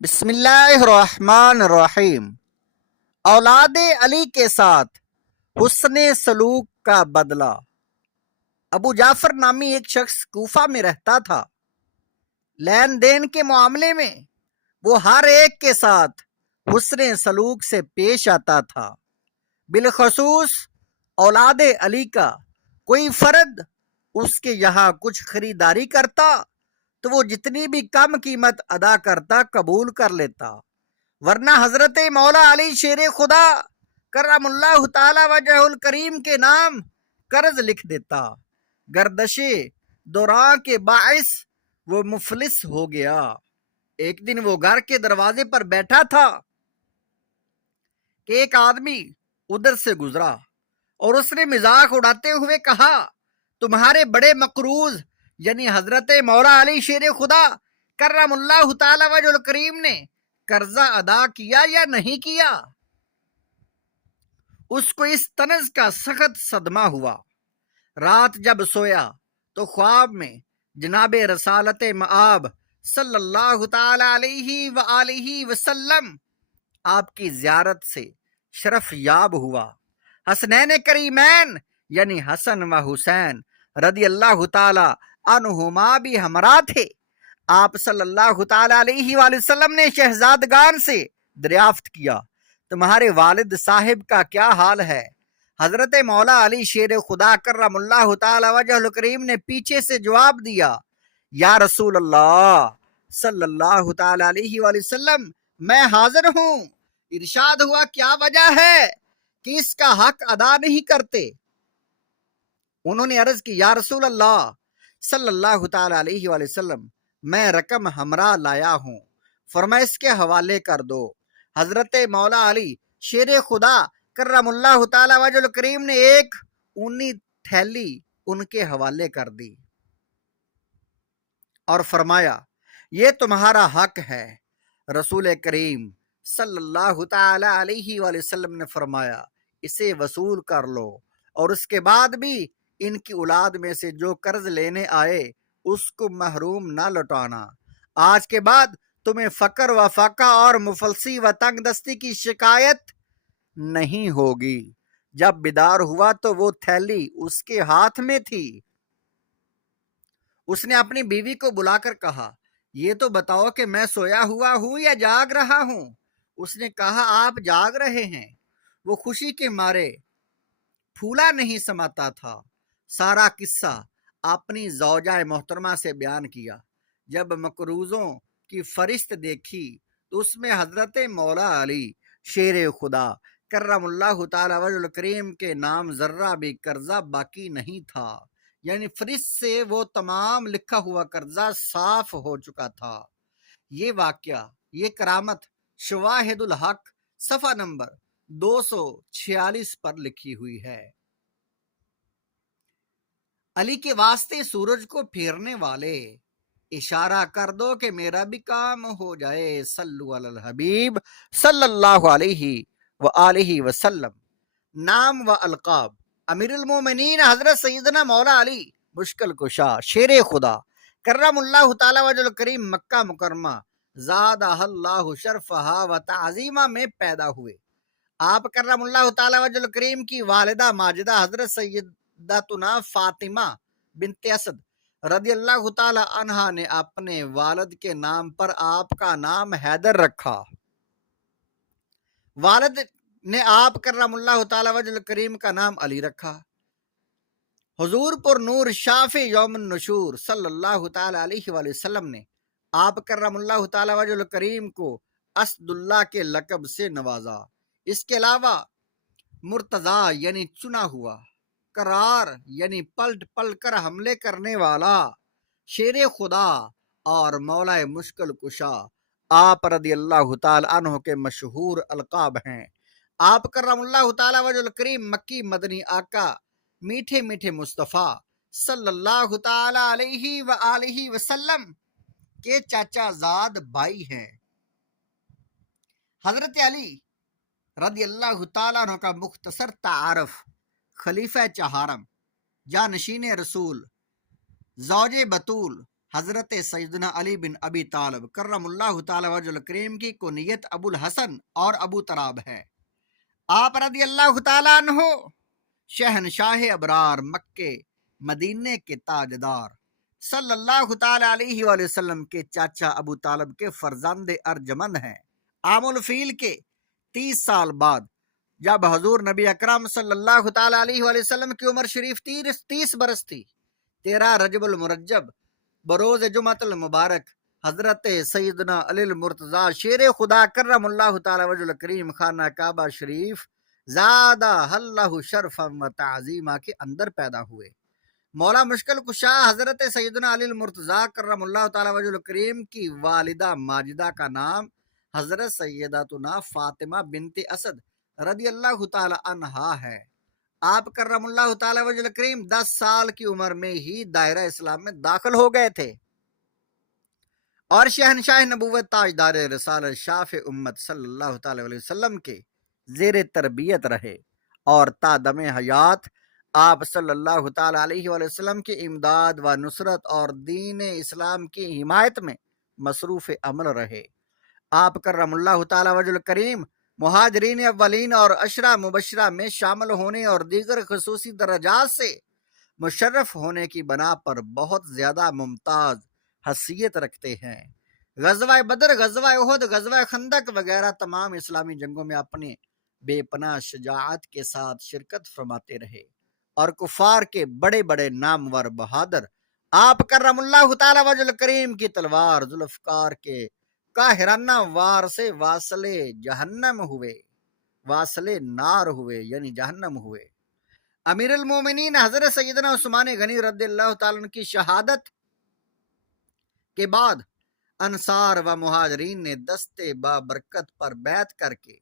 بسم اللہ الرحمن الرحیم۔ اولاد علی کے ساتھ حسن سلوک کا بدلہ۔ ابو جعفر نامی ایک شخص کوفہ میں رہتا تھا۔ لین دین کے معاملے میں وہ ہر ایک کے ساتھ حسن سلوک سے پیش آتا تھا۔ بالخصوص اولاد علی کا کوئی فرد اس کے یہاں کچھ خریداری کرتا تو وہ جتنی بھی کم قیمت ادا کرتا قبول کر لیتا، ورنہ حضرت مولا علی شیر خدا کرم اللہ تعالی وجہ الکریم کے نام قرض لکھ دیتا۔ گردش دوران کے باعث وہ مفلس ہو گیا۔ ایک دن وہ گھر کے دروازے پر بیٹھا تھا کہ ایک آدمی ادھر سے گزرا اور اس نے مذاق اڑاتے ہوئے کہا، تمہارے بڑے مقروض یعنی حضرت مولا علی شیر خدا کرم اللہ تعالی وجہ الکریم نے قرضہ ادا کیا یا نہیں کیا؟ اس کو اس طنز کا سخت صدمہ ہوا۔ رات جب سویا تو خواب میں جناب رسالت مآب صلی اللہ تعالی علیہ وآلہ وسلم آپ کی زیارت سے شرف یاب ہوا۔ حسنین کریمین یعنی حسن و حسین رضی اللہ تعالی عنہما بھی ہمراہ تھے۔ آپ صلی اللہ تعالی علیہ وآلہ وسلم نے شہزادگان سے دریافت کیا، تمہارے والد صاحب کا کیا حال ہے؟ حضرت مولا علی شیر خدا کرم اللہ تعالی وجہ الکریم نے پیچھے سے جواب دیا، یا رسول اللہ صلی اللہ تعالی علیہ وآلہ وسلم، میں حاضر ہوں۔ ارشاد ہوا، کیا وجہ ہے کہ اس کا حق ادا نہیں کرتے؟ انہوں نے عرض کی، یا رسول اللہ صلی اللہ تعالی علیہ وآلہ وسلم، میں رقم ہمراہ لایا ہوں، فرمایا اس کے حوالے کر دو۔ حضرت مولا علی شیر خدا کرم اللہ تعالی وجہ الکریم نے ایک اونی تھیلی ان کے حوالے کر دی اور فرمایا، یہ تمہارا حق ہے۔ رسول کریم صلی اللہ تعالی علیہ وآلہ وسلم نے فرمایا، اسے وصول کر لو، اور اس کے بعد بھی ان کی اولاد میں سے جو قرض لینے آئے اس کو محروم نہ لوٹانا۔ آج کے بعد تمہیں فقر و فاقہ اور مفلسی و تنگ دستی کی شکایت نہیں ہوگی۔ جب بیدار ہوا تو وہ تھیلی اس کے ہاتھ میں تھی۔ اس نے اپنی بیوی کو بلا کر کہا، یہ تو بتاؤ کہ میں سویا ہوا ہوں یا جاگ رہا ہوں؟ اس نے کہا، آپ جاگ رہے ہیں۔ وہ خوشی کے مارے پھولا نہیں سماتا تھا۔ سارا قصہ اپنی زوجہ محترمہ سے بیان کیا۔ جب مقروضوں کی فہرست دیکھی تو اس میں حضرت مولا علی شیر خدا کرم اللہ تعالی وجہ الکریم کے نام ذرہ بھی قرضہ باقی نہیں تھا، یعنی فہرست سے وہ تمام لکھا ہوا قرضہ صاف ہو چکا تھا۔ یہ واقعہ، یہ کرامت شواہد الحق صفحہ نمبر 246 پر لکھی ہوئی ہے۔ علی کے واسطے سورج کو پھیرنے والے، اشارہ کر دو کہ میرا بھی کام ہو جائے، صلو علی الحبیب صلی اللہ علیہ وآلہ وسلم۔ نام و القاب: امیر المومنین حضرت سیدنا مولا علی مشکل کشا شیر خدا کرم اللہ تعالی وجہ الکریم مکہ مکرمہ زادہ اللہ شرفہا و تعظیمہ میں پیدا ہوئے۔ آپ کرم اللہ تعالی وجہ الکریم کی والدہ ماجدہ حضرت سیدتنا فاطمہ بنت اسد رضی اللہ تعالی عنہا نے اپنے والد کے نام پر آپ کا نام حیدر رکھا۔ والد نے آپ کرم اللہ تعالی وجہ الکریم کا نام علی رکھا۔ حضور پر نور شافع یوم النشور صلی اللہ تعالی علیہ وآلہ وسلم نے آپ کرم اللہ تعالی وجہ الکریم کو اسد اللہ کے لقب سے نوازا۔ اس کے علاوہ مرتضی یعنی چنا ہوا، قرار یعنی پلٹ پلٹ کر حملے کرنے والا، شیر خدا اور مولا مشکل کشا آپ رضی اللہ تعالی عنہ کے مشہور القاب ہیں۔ آپ کرم اللہ تعالی وجہ الکریم مکی مدنی آقا میٹھے میٹھے مصطفیٰ صلی اللہ تعالی علیہ وآلہ وسلم کے چاچا زاد بھائی ہیں۔ حضرت علی رضی اللہ تعالیٰ عنہ کا مختصر تعارف: خلیفہ چہارم، جانشین رسول، زوج بطول، حضرت سیدنا علی بن ابی طالب کرم اللہ تعالی وجہ الکریم کی کنیت ابو الحسن اور ابو تراب ہے۔ آپ رضی اللہ تعالیٰ عنہ شہنشاہ ابرار، مکے مدینے کے تاجدار، صلی اللہ تعالیٰ علیہ وآلہ وسلم کے چاچا ابو طالب کے فرزند ارجمند ہیں۔ عام الفیل کے 30 سال بعد جب حضور نبی اکرم صلی اللہ تعالیٰ علیہ وآلہ وسلم کی عمر شریف 30 برس تھی، 13 رجب المرجب بروز جمعۃ المبارک حضرت سیدنا علی المرتضیٰ شیر خدا کرم اللہ تعالیٰ وجہ الکریم خانہ کعبہ شریف زادہ اللہ شرفا و تعظیمہ کے اندر پیدا ہوئے۔ مولا مشکل کشا حضرت سیدنا علی المرتضیٰ کرم اللہ تعالیٰ وجہ الکریم کی والدہ ماجدہ کا نام حضرت سیداتنا فاطمہ بنت اسد رضی اللہ تعالی عنہا ہے۔ آپ کرم اللہ تعالی وجہ الکریم 10 سال کی عمر میں ہی دائرہ اسلام میں داخل ہو گئے تھے اور شہنشاہ نبوت تاجدار رسالت شاف امت صلی اللہ تعالی علیہ وسلم کے زیر تربیت رہے اور تا دم حیات آپ صلی اللہ تعالی علیہ وآلہ وسلم کی امداد و نصرت اور دین اسلام کی حمایت میں مصروف عمل رہے۔ آپ کرم اللہ تعالی وجہ الکریم مہاجرین اولین اور عشرہ مبشرہ میں شامل ہونے اور دیگر خصوصی درجات سے مشرف ہونے کی بنا پر بہت زیادہ ممتاز حیثیت رکھتے ہیں۔ غزوہ بدر، غزوہ احد، غزوہ خندق وغیرہ تمام اسلامی جنگوں میں اپنے بے پناہ شجاعت کے ساتھ شرکت فرماتے رہے اور کفار کے بڑے بڑے نامور بہادر آپ کرم اللہ تعالی وجہ الکریم کی تلوار ذوالفقار کے قاہرانہ وار سے واصل جہنم ہوئے، واصل نار ہوئے یعنی جہنم ہوئے۔ امیر المومنین حضرت سیدنا عثمان غنی رضی اللہ تعالیٰ عنہ کی شہادت کے بعد انصار و مہاجرین نے دستے بابرکت پر بیعت کر کے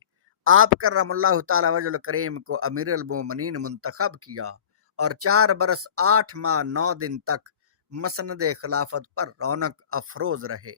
آپ کرم اللہ تعالی وجہ الکریم کو امیر المومنین منتخب کیا اور 4 برس 8 ماہ 9 دن تک مسند خلافت پر رونق افروز رہے۔